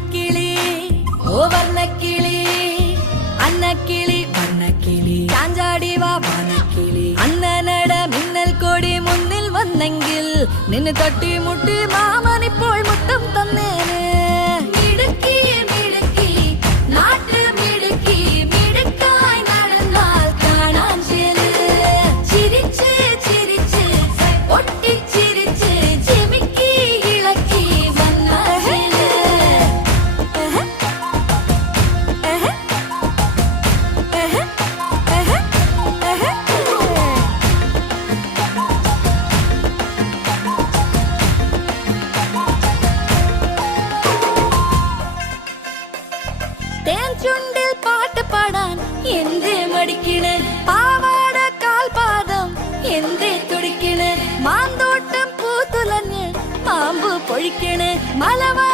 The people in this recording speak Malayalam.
അന്നക്കിളി ഓ വർണ്ണക്കിളി അന്നക്കിളി വർണ്ണക്കിളി ചാഞ്ചാടി വാ വാനക്കിളി അന്നനട മിന്നൽ കൊടി മുന്നിൽ വന്നെങ്കിൽ നിന്നെ തട്ടി മുട്ടി മാമനിപ്പോൾ മുത്തം തന്നേനെ ചുണ്ടിൽ പാട്ട് പാടാൻ എന്തേ മടിക്കണ് പാവാട കാൽപാദം എന്തേ തുടിക്കണ് മാന്തോട്ടം പൂത്തുലഞ്ഞ് പാമ്പ് പൊഴിക്കണ് മലവാ